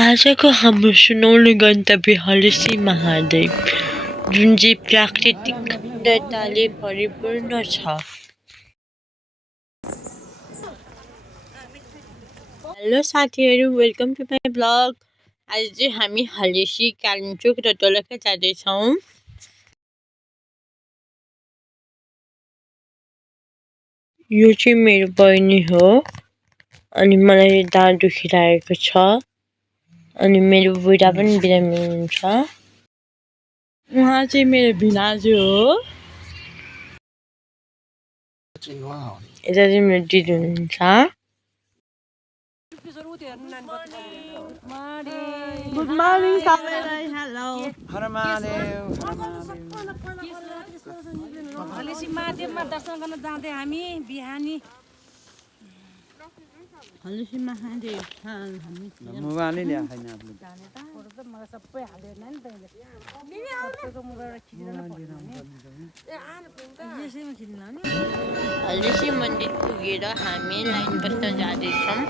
आजको हाम्रो सुनौलो गन्तव्य हलसी महादेव जुन चाहिँ प्राकृतिक सुन्दरताले परिपूर्ण छ। हेलो साथीहरू, वेलकम टु माई ब्लग। आज चाहिँ हामी हलेसी कालिम्पोङ र दोलखा जाँदैछौँ। यो चाहिँ मेरो बहिनी हो अनि मलाई दाँत दुखिरहेको छ अनि मेरो बुढा पनि बिरामी हुनुहुन्छ। उहाँ चाहिँ मेरो भिनाजु हो। यता चाहिँ मेरो दिदी हुनुहुन्छ। गुड मर्निङ सबैलाई। हेलो हलेसी महादेवमा दर्शन गर्न जाँदै हामी बिहानी। हलेसी महादेव मोबाइलै ल्याएको छैन आफूले। मलाई सबै हालेर नि तैँले हलेसी मन्दिर पुगेर हामी लाइन बस्न जाँदैछौँ।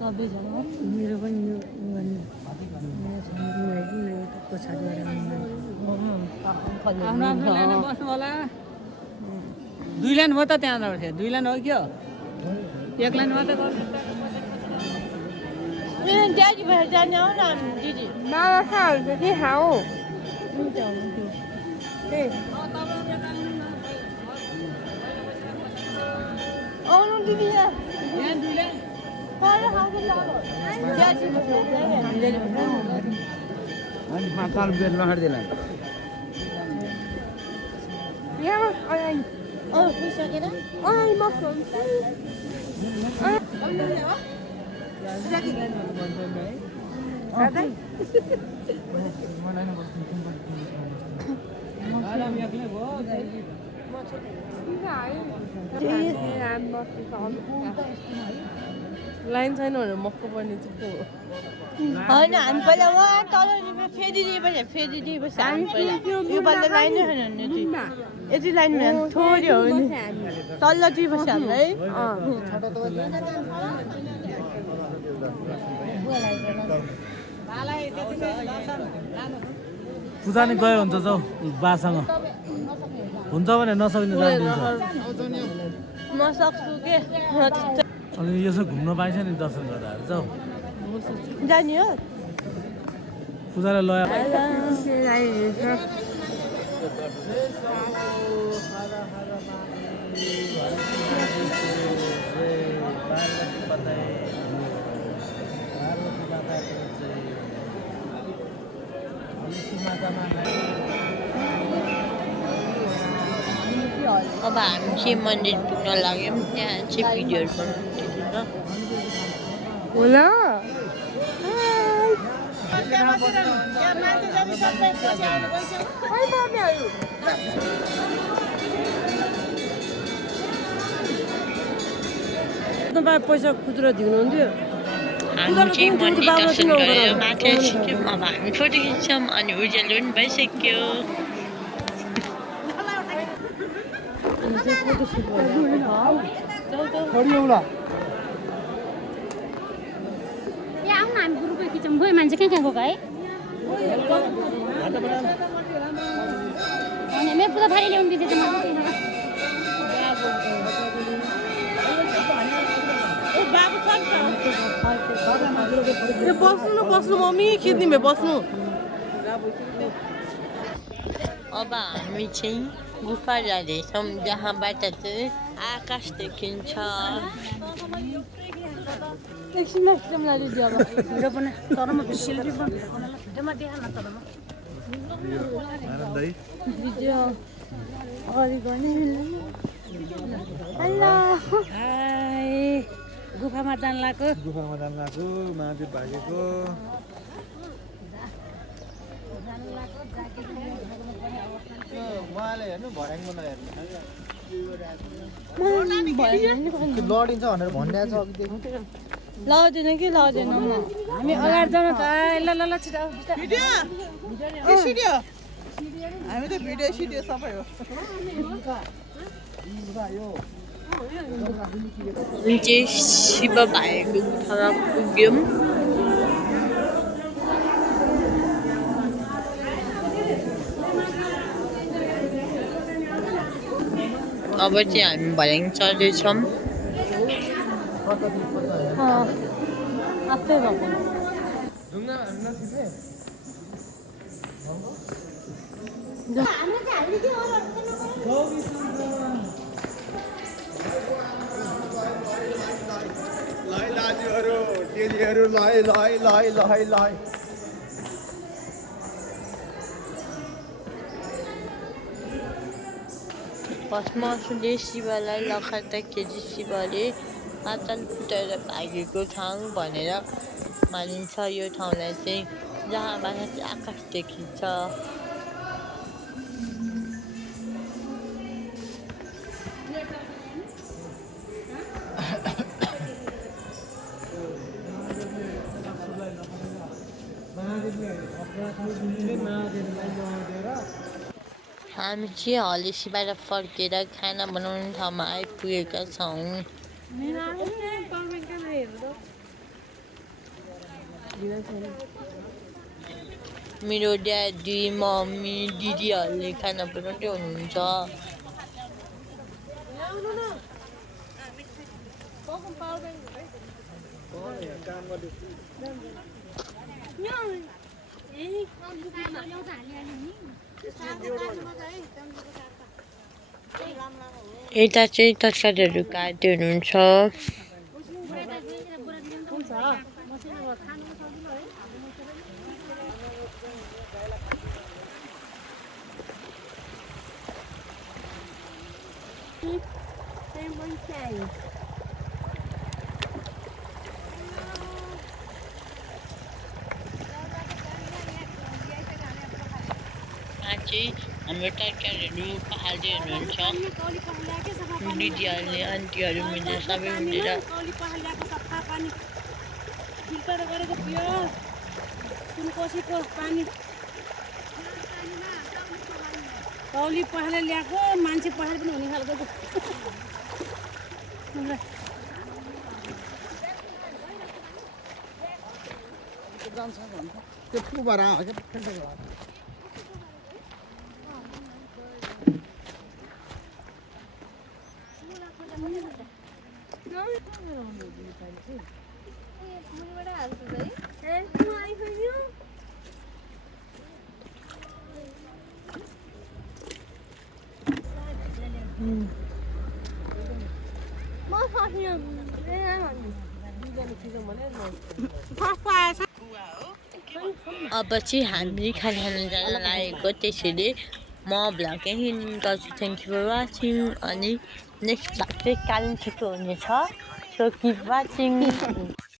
सबैजना मेरो पनि बस्नु होला। 2 लाइन भयो त त्यहाँ 2 लाइन हो क्या 1 लाइन मात्रै ड्याडी भएर जाने हो न दिदी। आउनु दिदी यहाँ लाइन छैन भनेर मक्क पर्ने चाहिँ होइन। हामी पहिला उहाँ तल फेरिदिएपछि हामी पहिला योपालि लाइनै छैन नि। यति लाइनमा थोरै हो नि तल्ल दिएपछि हामीलाई। पूजा नि गयो हुन्छ जाउ बासँग हुन्छ भने नसकिने जान्छ। म सक्छु के अनि यसो घुम्न पाइन्छ नि दर्शन गर्दा जाउ जाने हो। पूजालाई लया अब हामी चाहिँ मन्दिर पुग्न लाग्यौँ। त्यहाँ चाहिँ भिडियोहरू बनाउँछ होला। तपाईँ पैसा खुद्रा दिनुहुन्थ्यो। हामी चाहिँ मन्दिर दर्शन गरेर माथि छिट्यौँ। अब हामी फोटो खिच्छौँ अनि उज्यालो पनि भइसक्यो। हामी ग्रुपै खिचौँ गयो मान्छे कहाँ कहाँ गएको है अनि मेरो पूजा थाली ल्याउनु दिँदै बस्नु मम्मी खिच्ने भए बस्नु। अब हामी चाहिँ गुफा जाँदैछौँ जहाँबाट चाहिँ आकाश देखिन्छ। एकछिनमा खिचौँ ला दिदी। अब भिडियो बना तर म सेल्फी भिडियोमा देखा न तर भिडियो अगाडि गर्ने हेलो हाय गुफामा जान लाग्यो महादेव भागेको उहाँले हेर्नु भर्याङमा नहेर्नु लडिन्छ भनेर भनिरहेको छ अघिदेखि। लाउँदैन कि लाउँदैन म हामी अगाडि जाउँ त ल ल ल छिटो भिडियो हामी त भिडियो सिडियो सबै हो हामी चाहिँ शिव भाइको गुठामा पुग्यौँ अब चाहिँ हामी भर्याङ चढ्दैछौँ आफै भएको दाजुहरू दिदीहरू लय भस्मासुरले शिवलाई लखर्दाखेरि शिवले पातल फुटेर भागेको ठाउँ भनेर मानिन्छ यो ठाउँलाई चाहिँ जहाँबाट चाहिँ आकाश देखिन्छ हामी चाहिँ हलेसीबाट फर्केर खाना बनाउने ठाउँमा आइपुगेका छौँ मेरो ड्याडी मम्मी दिदीहरूले खाना बनाउँदै हुनुहुन्छ यता चाहिँ तरकारीहरू काट्दै हुनुहुन्छ चाहिँ हाम्रो तरकारीहरू पहाल्दै हुनुहुन्छ दिदीहरूले आन्टीहरू मिलेर सबै मिलेर कौली पखालेर ल्याएको मान्छे पखाले पनि हुने खालको त्यो फुबर हो क्या फिल्टरको अब चाहिँ हामी खाना खान जान लागेको त्यसैले म भ्लग यहीँ गर्छु थ्याङ्क यू फर वाचिङ अनि नेक्स्ट भ्लग चाहिँ कालिम्पोङको हुनेछ सो किप वाचिङ